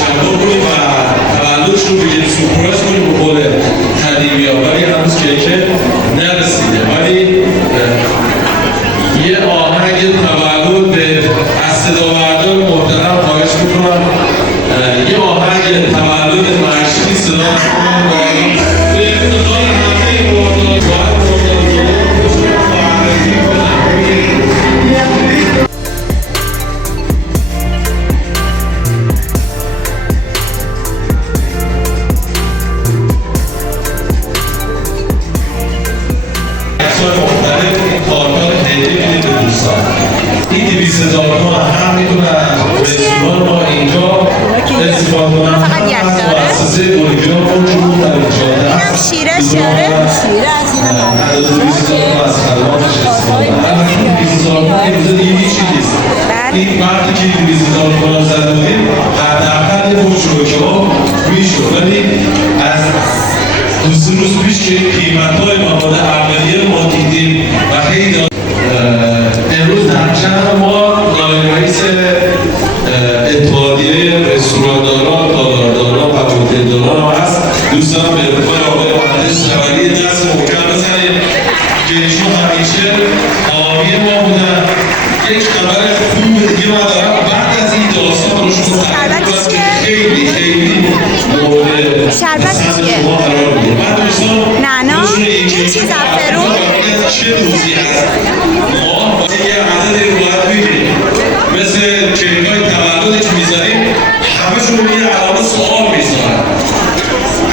بازشنبه کنیم و تولدش رو بگیم سورپرایز کنیم به قول قدیمی ها، ولی هنوز کیک نرسیده. ولی یه آهنگ تولد از صداوردار محترم خواهش میکنم یه آهنگ تولد مشتی صدا کنم به افتخار همه مردادگان معرفی کنم. این 200,000 تومان هم میتونن رستوران ما اینجا استفاده کنن، هم از مؤسسه اولیویا خودشون در اینجا هست. شیرش داره، شیره از این عدد 200,000 تومان از خدماتش استفاده کنن. این 200,000 تومان امروزه دیگه هیچی نیست. این وقتی که 200,000 تومان زده بودیم حداقل یه فروش ها میشد، ولی از دو روز پیش که قیمت‌های مواد اولیه ما دیدیم و خیلی امروز در شهر ما نایب رئیس اتحادیه رستورانداران، تالارداران و هتلداران هست. دوستان به ارتفاع آقای مهندس نوری دست محکم بزنید که ایشون همیشه حامی ما بودن. یک خبر خوب دیگه من دارم بعد از این داستان رو شما تعریف کنم که خیلی مورد پسند شما قرار میگیره. من دوستان نعنا این چی زعفرون چه روزی هست ما یه عددی رو باید بگیریم، مثل کیک‌های تولدی که می‌ذاریم همه‌شون یه علامه سوال می‌ذارن.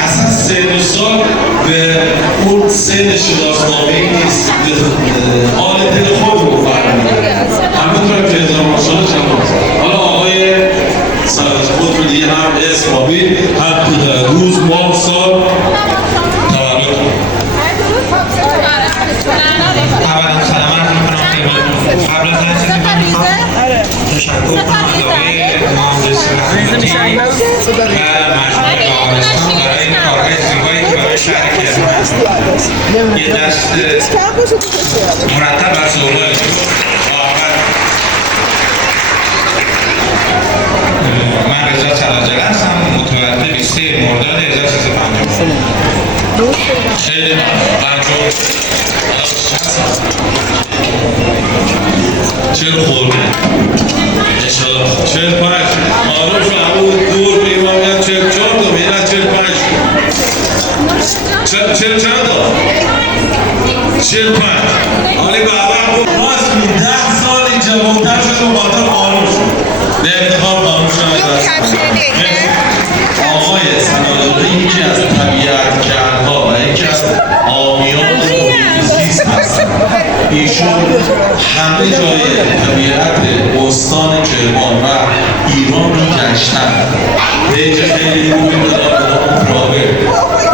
اصلا سن و سال به اون سن شناسنامه‌ای نیست، به حال دل خودمون فرق می‌کنه. همونطور که هزار ماشاءالله جوان. حالا آقای سلامت خودتون دیگه هم اسم آبید، هم روز، ماه، سال تولد. اولا سلامت میکنم خدمتتون. قبل از هر چیزی من میخوام تشکر کنم از آقای مهندس رحمتی و مجموعه آرستان برای این کارهای زیبایی که برای شهر کرمان یه دست مرتب بر سوال من رضا چلاجل هستم، متولد 23 مرداد 1350. خیلی ممنون. چه خورده؟ 45 معروف عبود دور بیمامیت 44 تا میرن 45 چند تا؟ 45 حالی بابا راست می 10 سال این جوانتر شد و باطر قانون شد به انتخاب قانون شد. آقای سنالوری یکی از طبیعتگرها و یکی از حامیان محیط هست. ایشون همه جای طبیعت استان کرمان و ایران رو گشتن. پیج خیلی خوبی دارن به نام پراوه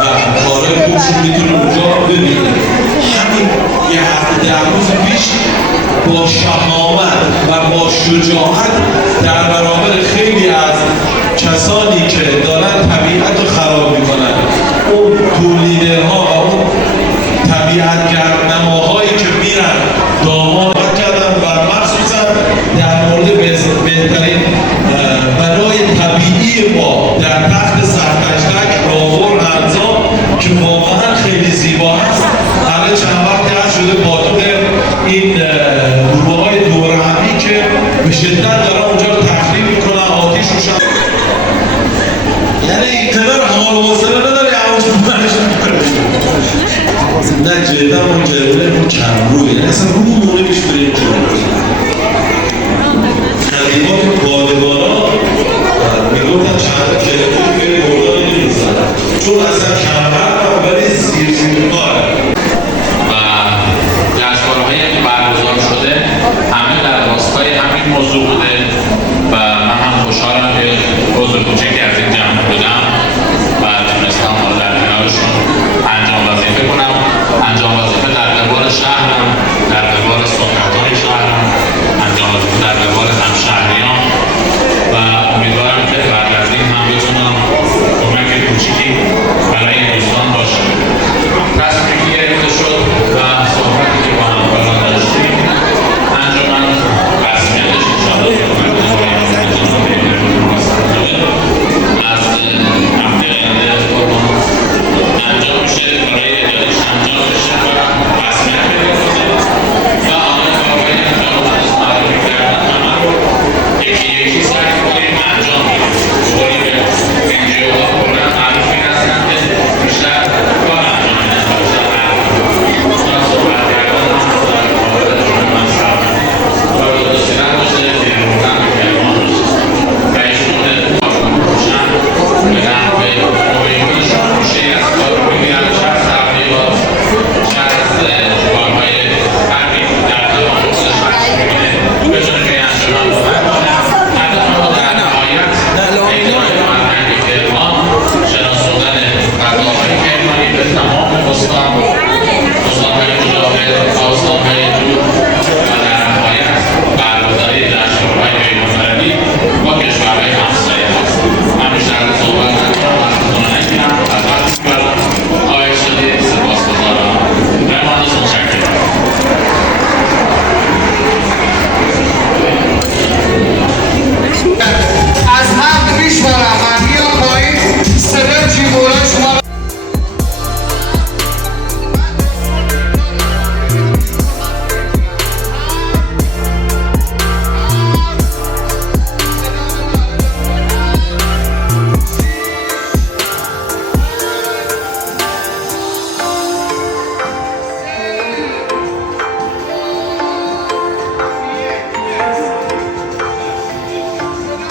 و کارهای خوبشون میتونه اونجا ببینید. همین یه هفته 10 روز پیش با شهامت و با شجاعت در برابر خیلی از کسانی که دارن طبیعت رو خراب میکنن، اون تولیدرها و اون طبیعتگرنماهایی که میرن داماد کردن و مخصوصا در مورد بهترین بنای طبیعی ما در تخت سرتشتک راهور انزام که واقعا خیلی زیبا هست. همه چند وقتی هست شده پاتوق این گروه های دورهمی که به شدت دارن اونجا رو تخریب میکنن، آتیش روشن. یعنی اینقدر حال و حوصله نداره همونجا برشون میکنه. نه جدا اون جلوه اون کمروه، یعنی اصلا رومونه میشه بریم جلوه. قدیمات بادگانا میگفتن چند کلمون بری بردان نمیزن چون اصلا کمر ولی زیر کاره و جشنواره‌هایی که برگزار شده همه در راستای همین موضوع بوده و من هم خوشحالم که عضو کوچکی از این جمع بودم و تونستم در کنارشون انجام وظیفه کنم. انجام وظیفه در قبال شهرم، در قبال سنت‌های شهرم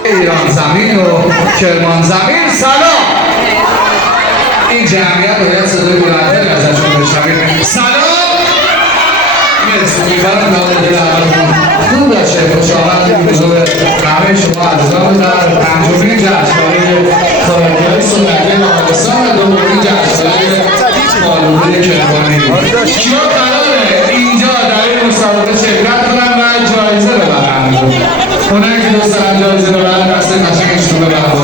ایران زمین و کرمان زمین سلام. این جمعیت باید صدای بلندتری ازشون بشنوید. سلام. مرسی. امیدوارم نام دل اولتون خوب باشه. خوش آمدید حضور همه شما عزیزان در پنجمین جشنواره خوراکی‌های سنتی افغانستان و دومین جشنواره پالوده کرمانی. کیا قراره اینجا در این مسابقه شرکت کنن و جایزه ببرن؟ اونایی که دوست دارن جایزه ببرن دست قشنگشون رو ببرن.